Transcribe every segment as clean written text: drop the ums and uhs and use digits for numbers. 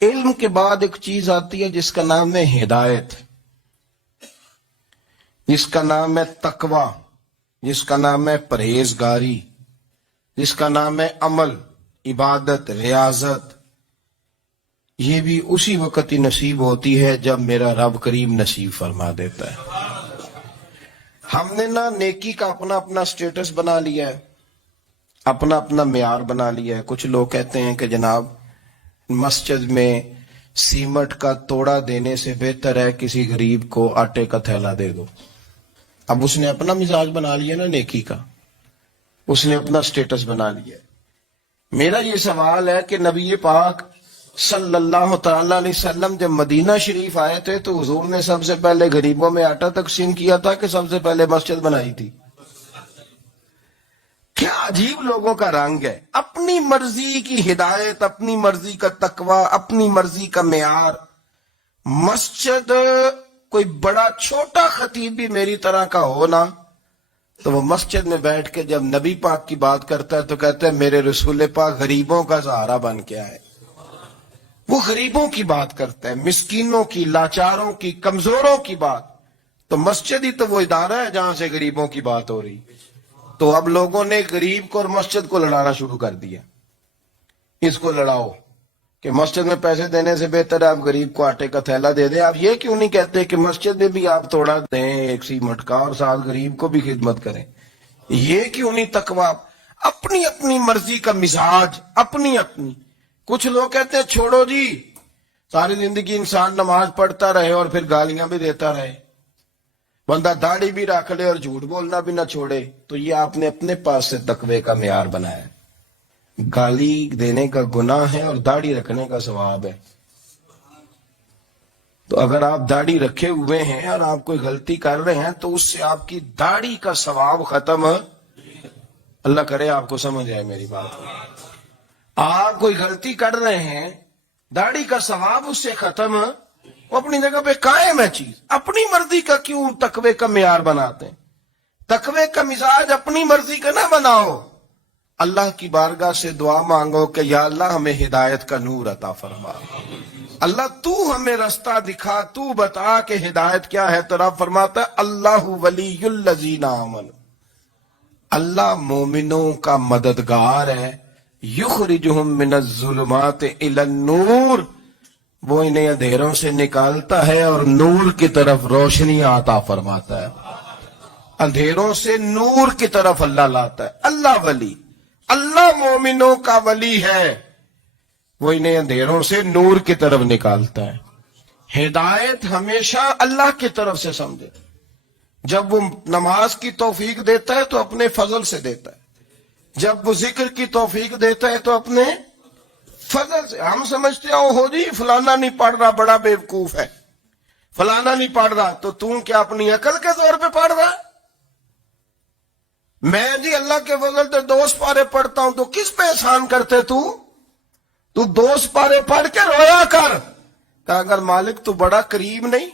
علم کے بعد ایک چیز آتی ہے جس کا نام ہے ہدایت، جس کا نام ہے تقوی، جس کا نام ہے پرہیزگاری، جس کا نام ہے عمل، عبادت، ریاضت۔ یہ بھی اسی وقت ہی نصیب ہوتی ہے جب میرا رب کریم نصیب فرما دیتا ہے۔ ہم نے نا نیکی کا اپنا اپنا سٹیٹس بنا لیا ہے، اپنا اپنا معیار بنا لیا ہے۔ کچھ لوگ کہتے ہیں کہ جناب مسجد میں سیمٹ کا توڑا دینے سے بہتر ہے کسی غریب کو آٹے کا تھیلا دے دو۔ اب اس نے اپنا مزاج بنا لیا نا نیکی کا، اس نے اپنا سٹیٹس بنا لیا۔ میرا یہ سوال ہے کہ نبی پاک صلی اللہ تعالی علیہ وسلم جب مدینہ شریف آئے تھے تو حضور نے سب سے پہلے غریبوں میں آٹا تقسیم کیا تھا کہ سب سے پہلے مسجد بنائی تھی؟ کیا عجیب لوگوں کا رنگ ہے، اپنی مرضی کی ہدایت، اپنی مرضی کا تقوی، اپنی مرضی کا معیار۔ مسجد کوئی بڑا چھوٹا خطیب بھی میری طرح کا ہو نا تو وہ مسجد میں بیٹھ کے جب نبی پاک کی بات کرتا ہے تو کہتا ہے میرے رسول پاک غریبوں کا سہارا بن کے آئے۔ وہ غریبوں کی بات کرتا ہے، مسکینوں کی، لاچاروں کی، کمزوروں کی بات۔ تو مسجد ہی تو وہ ادارہ ہے جہاں سے غریبوں کی بات ہو رہی۔ تو اب لوگوں نے غریب کو اور مسجد کو لڑانا شروع کر دیا، اس کو لڑاؤ کہ مسجد میں پیسے دینے سے بہتر ہے آپ غریب کو آٹے کا تھیلا دے دیں۔ آپ یہ کیوں نہیں کہتے کہ مسجد میں بھی آپ توڑا دیں ایک سیمٹ کا اور ساتھ غریب کو بھی خدمت کریں؟ یہ کیوں نہیں تقوی؟ اپنی اپنی مرضی کا مزاج، اپنی اپنی۔ کچھ لوگ کہتے ہیں چھوڑو جی، ساری زندگی انسان نماز پڑھتا رہے اور پھر گالیاں بھی دیتا رہے، بندہ داڑھی بھی رکھ لے اور جھوٹ بولنا بھی نہ چھوڑے، تو یہ آپ نے اپنے پاس سے تقوی کا معیار بنایا۔ گالی دینے کا گناہ ہے اور داڑھی رکھنے کا ثواب ہے۔ تو اگر آپ داڑھی رکھے ہوئے ہیں اور آپ کوئی غلطی کر رہے ہیں تو اس سے آپ کی داڑھی کا ثواب ختم ہے۔ اللہ کرے آپ کو سمجھ آئے میری بات۔ آپ کوئی غلطی کر رہے ہیں، داڑھی کا ثواب اس سے ختم ہے، وہ اپنی جگہ پہ قائم ہے چیز۔ اپنی مرضی کا کیوں تقوی کا معیار بناتے ہیں؟ تقوی کا مزاج اپنی مرضی کا نہ بناؤ، اللہ کی بارگاہ سے دعا مانگو کہ یا اللہ ہمیں ہدایت کا نور عطا فرما، اللہ تو ہمیں رستہ دکھا، تو بتا کہ ہدایت کیا ہے۔ تو رب فرماتا ہے اللہ ولی الذین آمنوا، اللہ مومنوں کا مددگار ہے، یخرجہم من الظلمات الی النور، وہ انہیں اندھیروں سے نکالتا ہے اور نور کی طرف روشنی عطا فرماتا ہے۔ اندھیروں سے نور کی طرف اللہ لاتا ہے۔ اللہ ولی، اللہ مومنوں کا ولی ہے، وہ انہیں اندھیروں سے نور کی طرف نکالتا ہے۔ ہدایت ہمیشہ اللہ کی طرف سے سمجھے۔ جب وہ نماز کی توفیق دیتا ہے تو اپنے فضل سے دیتا ہے، جب وہ ذکر کی توفیق دیتا ہے تو اپنے فضل سے۔ ہم سمجھتے ہیں ہو جی فلانا نہیں پڑھ رہا بڑا بیوقوف ہے، فلانا نہیں پڑھ رہا، تو کیا اپنی عقل کے زور پہ پڑھ رہا؟ میں جی اللہ کے فضل سے 2 سپارے پڑھتا ہوں، تو کس پہ احسان کرتے تو 2 سپارے پڑھ کے رویا کر کہ اگر مالک تو بڑا قریب نہیں۔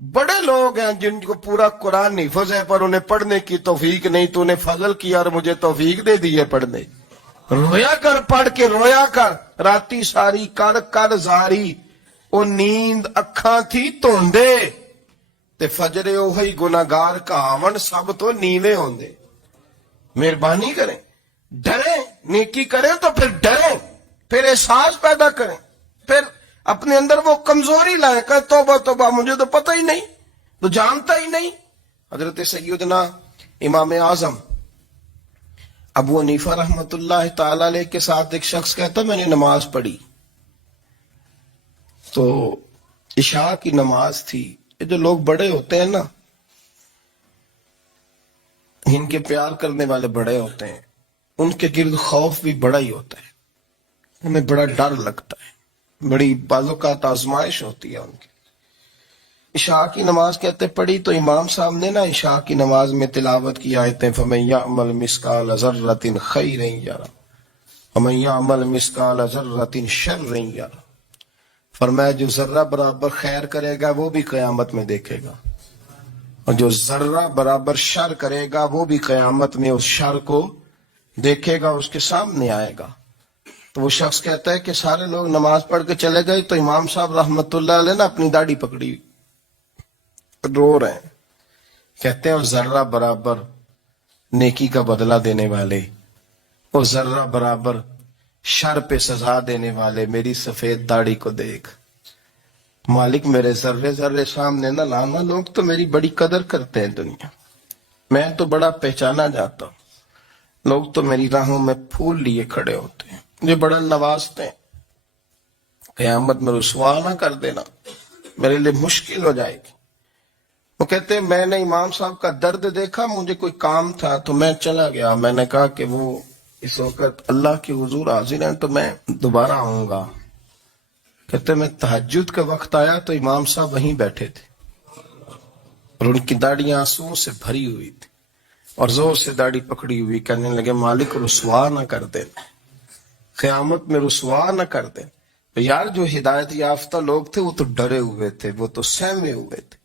بڑے لوگ ہیں جن کو پورا قرآن حفظ ہے پر انہیں پڑھنے کی توفیق نہیں، تو انہیں فضل کیا اور مجھے توفیق دے دی ہے پڑھنے۔ رویا کر، پڑھ کے رویا کر، راتی ساری کر کر زاری، او نیند اکھاں تھی توندے تے فجرے اوہی گناہگار کہاون سب تو نیوے ہوندے۔ مہربانی کریں، ڈریں، نیکی کریں تو پھر ڈریں، پھر احساس پیدا کریں، پھر اپنے اندر وہ کمزوری لائیں کہ توبہ توبہ مجھے تو پتہ ہی نہیں، تو جانتا ہی نہیں۔ حضرت سیدنا امام اعظم ابو حنیفہ رحمت اللہ تعالی علیہ کے ساتھ ایک شخص کہتا میں نے نماز پڑھی تو عشاء کی نماز تھی۔ یہ جو لوگ بڑے ہوتے ہیں نا، ان کے پیار کرنے والے بڑے ہوتے ہیں، ان کے گرد خوف بھی بڑا ہی ہوتا ہے، انہیں بڑا ڈر لگتا ہے، بڑی بعض اوقات آزمائش ہوتی ہے ان کی۔ عشاء کی نماز کہتے پڑھی تو امام صاحب نے نا عشاء کی نماز میں تلاوت کی آیتیں فَمَن يَعْمَلْ مِثْقَالَ ذَرَّةٍ خَيْرًا يَرَهُ وَمَن يَعْمَلْ مِثْقَالَ ذَرَّةٍ شَرًّا يَرَهُ، فرمایا جو ذرہ برابر خیر کرے گا وہ بھی قیامت میں دیکھے گا، اور جو ذرہ برابر شر کرے گا وہ بھی قیامت میں اس شر کو دیکھے گا، اس کے سامنے آئے گا۔ تو وہ شخص کہتا ہے کہ سارے لوگ نماز پڑھ کے چلے گئے تو امام صاحب رحمت اللہ علیہ نے اپنی داڑھی پکڑی، رو رہے ہیں، کہتے ہیں اور ذرہ برابر نیکی کا بدلہ دینے والے اور ذرہ برابر شر پہ سزا دینے والے میری سفید داڑھی کو دیکھ مالک، میرے ذرے ذرے سامنے نہ لانا، لوگ تو میری بڑی قدر کرتے ہیں دنیا میں تو بڑا پہچانا جاتا ہوں، لوگ تو میری راہوں میں پھول لیے کھڑے ہوتے ہیں، مجھے بڑا نوازتے ہیں، قیامت میں رسوا نہ کر دینا، میرے لیے مشکل ہو جائے گی۔ وہ کہتے ہیں میں نے امام صاحب کا درد دیکھا، مجھے کوئی کام تھا تو میں چلا گیا، میں نے کہا کہ وہ اس وقت اللہ کے حضور حاضر ہیں تو میں دوبارہ آؤں گا۔ کہتے ہیں میں تہجد کا وقت آیا تو امام صاحب وہیں بیٹھے تھے اور ان کی داڑیاں آنسوؤں سے بھری ہوئی تھی اور زور سے داڑھی پکڑی ہوئی، کہنے لگے مالک رسوا نہ کر دینا، قیامت میں رسوا نہ کر دینا۔ یار جو ہدایت یافتہ لوگ تھے وہ تو ڈرے ہوئے تھے، وہ تو سہمے ہوئے تھے،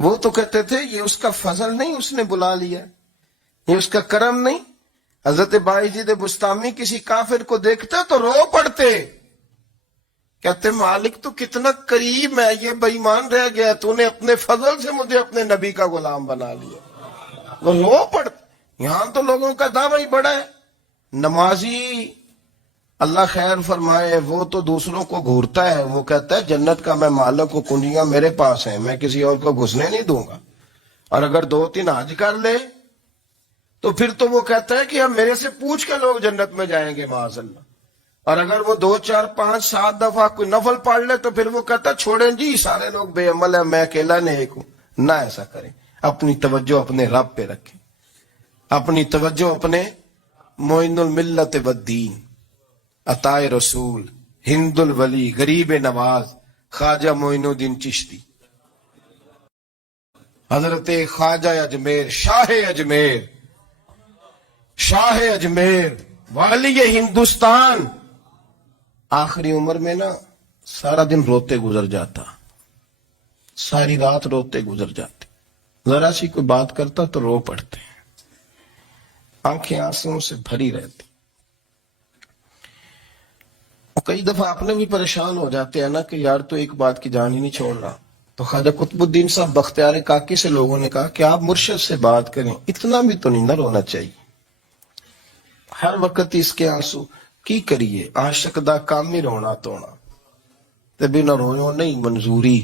وہ تو کہتے تھے یہ اس کا فضل نہیں، اس نے بلا لیا، یہ اس کا کرم نہیں۔ حضرت باعزید بستامی کسی کافر کو دیکھتے تو رو پڑتے، کہتے مالک تو کتنا قریب ہے، یہ بے ایمان رہ گیا، تو نے اپنے فضل سے مجھے اپنے نبی کا غلام بنا لیا، وہ رو پڑتے۔ یہاں تو لوگوں کا دعویٰ ہی بڑا ہے، نمازی اللہ خیر فرمائے وہ تو دوسروں کو گھورتا ہے، وہ کہتا ہے جنت کا میں مالک ہوں، کنجیاں میرے پاس ہیں، میں کسی اور کو گھسنے نہیں دوں گا، اور اگر 2-3 حج کر لے تو پھر تو وہ کہتا ہے کہ اب میرے سے پوچھ کے لوگ جنت میں جائیں گے معاذ اللہ، اور اگر وہ 2 4 5 7 دفعہ کوئی نفل پڑھ لے تو پھر وہ کہتا ہے چھوڑیں جی سارے لوگ بے عمل ہیں، میں اکیلا نیک ہوں۔ نہ ایسا کریں، اپنی توجہ اپنے رب پہ رکھیں، اپنی توجہ اپنے معین الملت والدین، عطا رسول، ہند الولی، غریب نواز، خواجہ معین الدین چشتی، حضرت خواجہ اجمیر، شاہ اجمیر، والی ہندوستان، آخری عمر میں نا سارا دن روتے گزر جاتا، ساری رات روتے گزر جاتے، ذرا سی کوئی بات کرتا تو رو پڑتے، آنکھیں آنسوں سے بھری رہتی۔ کئی دفعہ اپنے بھی پریشان ہو جاتے ہیں نا کہ یار تو ایک بات کی جان ہی نہیں چھوڑ رہا، تو خواجہ قطب الدین صاحب بختیار کاکی سے لوگوں نے کہا کہ آپ مرشد سے بات کریں، اتنا بھی تو نہیں نہ رونا چاہیے، ہر وقت اس کے آنسو کی کریے، عاشق دا کام ہی رونا تونا تے بنا رویوں نہیں منظوری،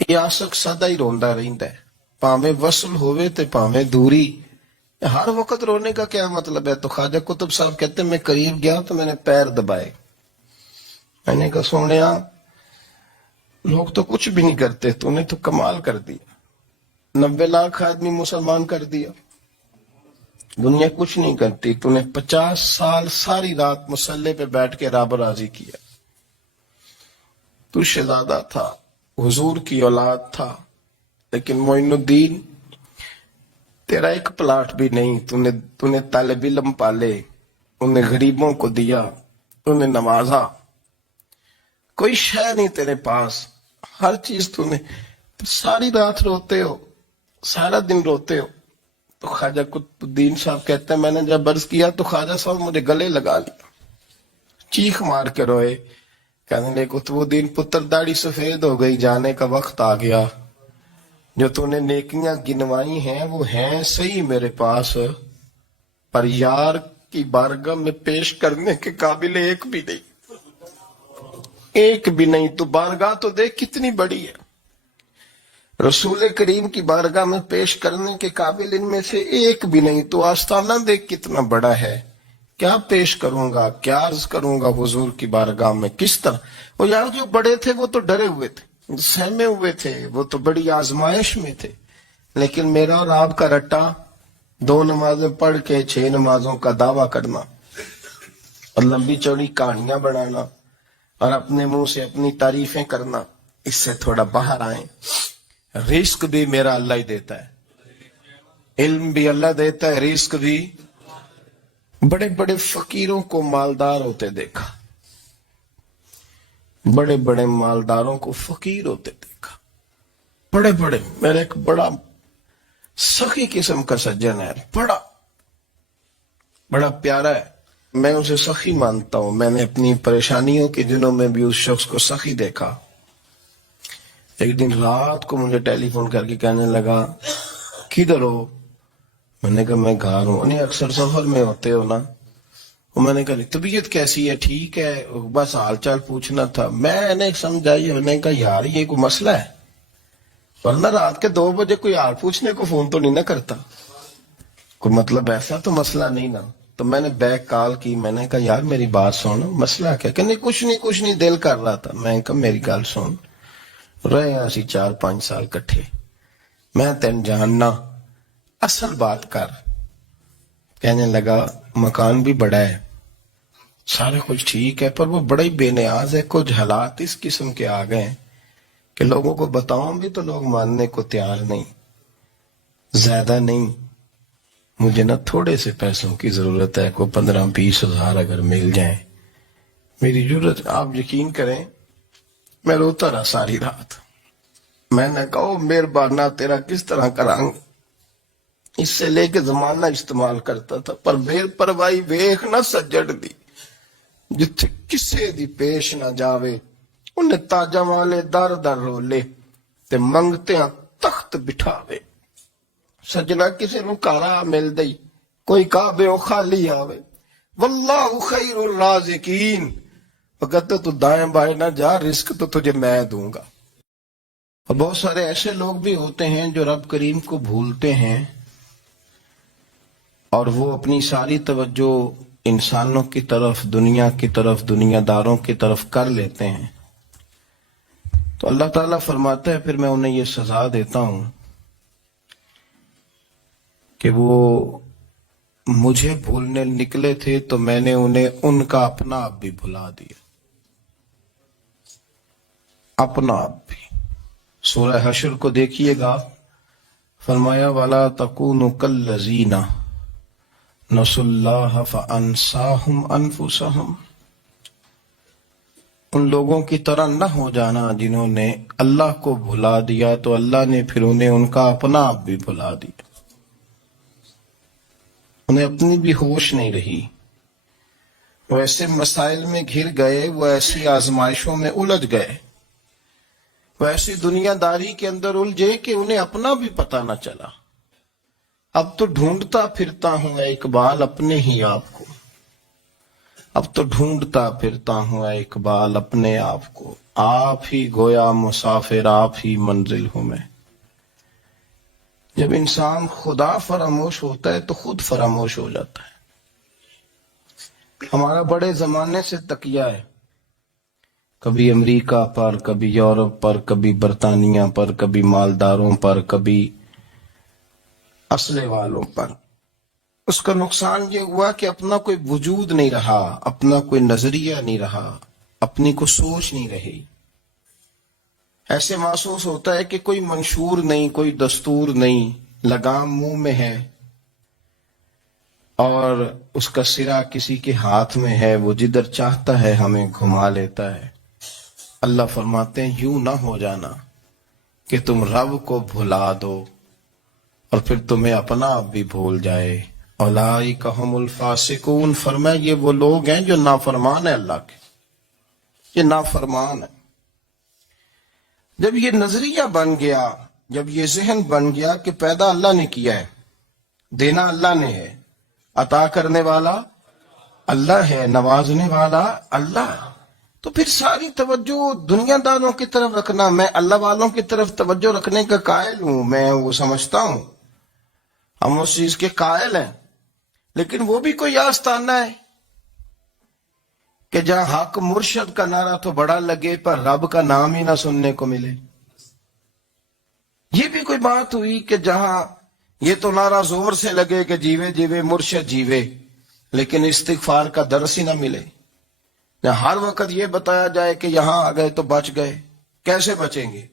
یہ عاشق سدا ہی روندا رہندا ہے، پاویں وصل ہوئے تے پاویں دوری، ہر وقت رونے کا کیا مطلب ہے؟ تو خواجہ قطب صاحب کہتے ہیں میں قریب گیا تو میں نے پیر دبائے، میں نے کہا سونیا لوگ تو کچھ بھی نہیں کرتے، تو نے تو کمال کر دیا، 90 لاکھ آدمی مسلمان کر دیا، دنیا کچھ نہیں کرتی، تو نے 50 سال ساری رات مسلح پہ بیٹھ کے رب راضی کیا، تو شہزادہ تھا، حضور کی اولاد تھا، لیکن معین الدین تیرا ایک پلاٹ بھی نہیں، تو نے طالب علم پالے، انہیں غریبوں کو دیا، انہیں نوازا، کوئی شے نہیں تیرے پاس، ہر چیز تو نے، ساری رات روتے ہو، سارا دن روتے ہو۔ تو خواجہ قطب الدین صاحب کہتے ہیں میں نے جب عرض کیا تو خواجہ صاحب مجھے گلے لگا لیا، چیخ مار کے روئے، کہنے لگے قطب الدین پتر داڑھی سفید ہو گئی، جانے کا وقت آ گیا، جو تو نے نیکیاں گنوائی ہیں وہ ہیں صحیح میرے پاس، پر یار کی بارگاہ میں پیش کرنے کے قابل ایک بھی نہیں، ایک بھی نہیں، تو بارگاہ تو دیکھ کتنی بڑی ہے، رسول کریم کی بارگاہ میں پیش کرنے کے قابل ان میں سے ایک بھی نہیں، تو آستانہ دیکھ کتنا بڑا ہے، کیا پیش کروں گا، کیا عرض کروں گا حضور کی بارگاہ میں، کس طرح؟ وہ یار جو بڑے تھے وہ تو ڈرے ہوئے تھے، سہمے ہوئے تھے، وہ تو بڑی آزمائش میں تھے، لیکن میرا اور آپ کا رٹا 2 نمازیں پڑھ کے 6 نمازوں کا دعویٰ کرنا اور لمبی چوڑی کہانیاں بنانا اور اپنے منہ سے اپنی تعریفیں کرنا، اس سے تھوڑا باہر آئیں۔ رزق بھی میرا اللہ ہی دیتا ہے، علم بھی اللہ دیتا ہے، رزق بھی۔ بڑے بڑے فقیروں کو مالدار ہوتے دیکھا، بڑے بڑے مالداروں کو فقیر ہوتے دیکھا، بڑے بڑے، میرا ایک بڑا سخی قسم کا سجن ہے، بڑا پیارا ہے، میں اسے سخی مانتا ہوں. میں نے اپنی پریشانیوں کے دنوں میں بھی اس شخص کو سخی دیکھا. ایک دن رات کو مجھے ٹیلی فون کر کے کہنے لگا کدھر ہو؟ میں نے کہا میں گھر ہوں. انہیں اکثر سفر میں ہوتے ہو نا. میں نے کہا طبیعت کیسی ہے؟ ٹھیک ہے, بس حال چال پوچھنا تھا. میں نے سمجھائی, میں نے کہا یار یہ کوئی مسئلہ ہے, ورنہ رات کے 2 بجے کوئی حال پوچھنے کو فون تو نہیں نہ کرتا, کوئی مطلب ایسا تو مسئلہ نہیں نا. تو میں نے بیک کال کی. میں نے کہا یار میری بات سن, مسئلہ کیا؟ کہ نہیں کچھ نہیں دل کر رہا تھا. میں نے کہا میری گل سن, رہے اسی 4-5 سال کٹھے, میں تین جاننا, اصل بات کر. کہنے لگا مکان بھی بڑا ہے, سارا کچھ ٹھیک ہے, پر وہ بڑا ہی بے نیاز ہے. کچھ حالات اس قسم کے آ گئے ہیں کہ لوگوں کو بتاؤں بھی تو لوگ ماننے کو تیار نہیں. زیادہ نہیں, مجھے نا تھوڑے سے پیسوں کی ضرورت ہے, کوئی 15-20 ہزار اگر مل جائیں میری ضرورت. آپ یقین کریں میں روتا رہا ساری رات. میں نے کہا مہربانہ تیرا کس طرح کرانگ, اس سے لے کے زمانہ استعمال کرتا تھا, پر بے پرواہی ویخ نہ سجڑ دی, جتھے کسے دی پیش نہ جاوے انہیں تاجا والے در در رولے تے منگتے ہیں تخت بٹھاوے. سجنا کسے نو کارا مل دئی, کوئی کعبے او خالی آوے. واللہ خیر الرازقین, اگر تو دائیں بائیں نہ جا, رزق تو تجھے میں دوں گا. اور بہت سارے ایسے لوگ بھی ہوتے ہیں جو رب کریم کو بھولتے ہیں اور وہ اپنی ساری توجہ انسانوں کی طرف, دنیا کی طرف, دنیا داروں کی طرف کر لیتے ہیں. تو اللہ تعالیٰ فرماتا ہے پھر میں انہیں یہ سزا دیتا ہوں کہ وہ مجھے بھولنے نکلے تھے تو میں نے انہیں ان کا اپنا آپ بھی بھلا دیا, اپنا آپ بھی. سورہ حشر کو دیکھیے گا, فرمایا وَلَا تَكُونُوا كَالَّذِينَ نَسُوا اللَّهَ فَأَنسَاهُمْ أَنفُسَهُمْ. ان لوگوں کی طرح نہ ہو جانا جنہوں نے اللہ کو بھلا دیا تو اللہ نے پھر انہیں ان کا اپنا آپ بھی بھلا دیا. انہیں اپنی بھی ہوش نہیں رہی, وہ ایسے مسائل میں گھر گئے, وہ ایسی آزمائشوں میں الجھ گئے, وہ ایسی دنیا داری کے اندر الجھے کہ انہیں اپنا بھی پتہ نہ چلا. اب تو ڈھونڈتا پھرتا ہوں اے اقبال اپنے ہی آپ کو, اب تو ڈھونڈتا پھرتا ہوں اے اقبال اپنے آپ کو, آپ ہی گویا مسافر, آپ ہی منزل ہوں میں. جب انسان خدا فراموش ہوتا ہے تو خود فراموش ہو جاتا ہے. ہمارا بڑے زمانے سے تکیہ ہے, کبھی امریکہ پر, کبھی یورپ پر, کبھی برطانیہ پر, کبھی مالداروں پر, کبھی اسلحے والوں پر. اس کا نقصان یہ ہوا کہ اپنا کوئی وجود نہیں رہا, اپنا کوئی نظریہ نہیں رہا, اپنی کو سوچ نہیں رہی. ایسے محسوس ہوتا ہے کہ کوئی منشور نہیں, کوئی دستور نہیں, لگام منہ میں ہے اور اس کا سرا کسی کے ہاتھ میں ہے, وہ جدھر چاہتا ہے ہمیں گھما لیتا ہے. اللہ فرماتے ہیں یوں نہ ہو جانا کہ تم رب کو بھلا دو اور پھر تمہیں اپنا آپ بھی بھول جائے. اولئک ھم الفاسقون, فرمایا یہ وہ لوگ ہیں جو نافرمان ہیں اللہ کے, یہ نافرمان ہے. جب یہ نظریہ بن گیا, جب یہ ذہن بن گیا کہ پیدا اللہ نے کیا ہے, دینا اللہ نے ہے, عطا کرنے والا اللہ ہے, نوازنے والا اللہ ہے, تو پھر ساری توجہ دنیا داروں کی طرف رکھنا. میں اللہ والوں کی طرف توجہ رکھنے کا قائل ہوں, میں وہ سمجھتا ہوں, ہم اس چیز کے قائل ہیں, لیکن وہ بھی کوئی آستانہ ہے کہ جہاں حق مرشد کا نعرہ تو بڑا لگے پر رب کا نام ہی نہ سننے کو ملے. یہ بھی کوئی بات ہوئی کہ جہاں یہ تو نعرہ زور سے لگے کہ جیوے جیوے مرشد جیوے, لیکن استغفار کا درس ہی نہ ملے. ہر وقت یہ بتایا جائے کہ یہاں آ گئے تو بچ گئے. کیسے بچیں گے؟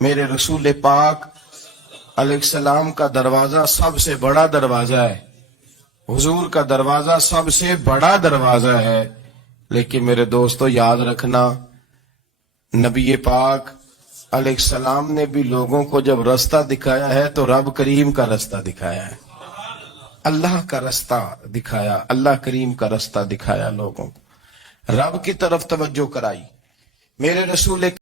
میرے رسول پاک علیہ السلام کا دروازہ سب سے بڑا دروازہ ہے, حضور کا دروازہ سب سے بڑا دروازہ ہے. لیکن میرے دوستو یاد رکھنا, نبی پاک علیہ السلام نے بھی لوگوں کو جب رستہ دکھایا ہے تو رب کریم کا رستہ دکھایا ہے. اللہ کا رستہ دکھایا، اللہ کریم کا رستہ دکھایا، لوگوں کو رب کی طرف توجہ کرائی۔ میرے رسول